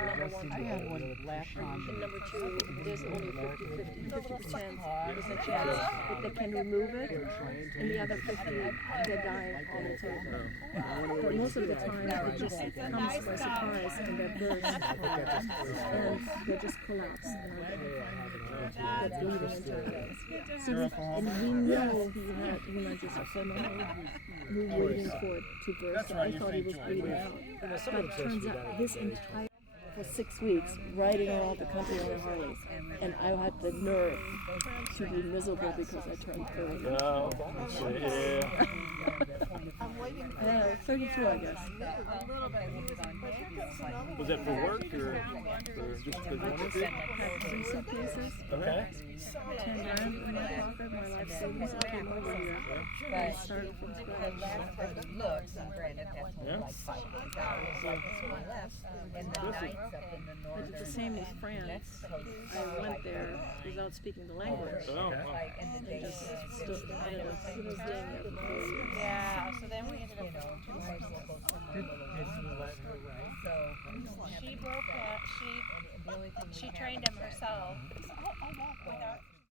as number one. I had one last time. And number two, there's only 50% is a chance that they can remove it, and the other 50 they die on the table. But most of the time it just comes by surprise and they burst and they just collapse and get bleeding internally. So and we know he might just pulmonary. We were waiting for it to burst. I thought he was bleeding out. But it turns out his entire for 6 weeks riding around the country on a Harley, and I had the nerve to be miserable because I turned 30. Oh, yeah. 32, I guess. Was that for work or just because I you just had 3 suitcases, Okay. 10 grand in my pocket, my life savings. I came over here and started from scratch. I did the same with France. I went there without speaking the language. Oh, wow. And just stood ended up staying there for 4 years. Yeah, so then we ended up going to my local So she broke it. She trained him herself without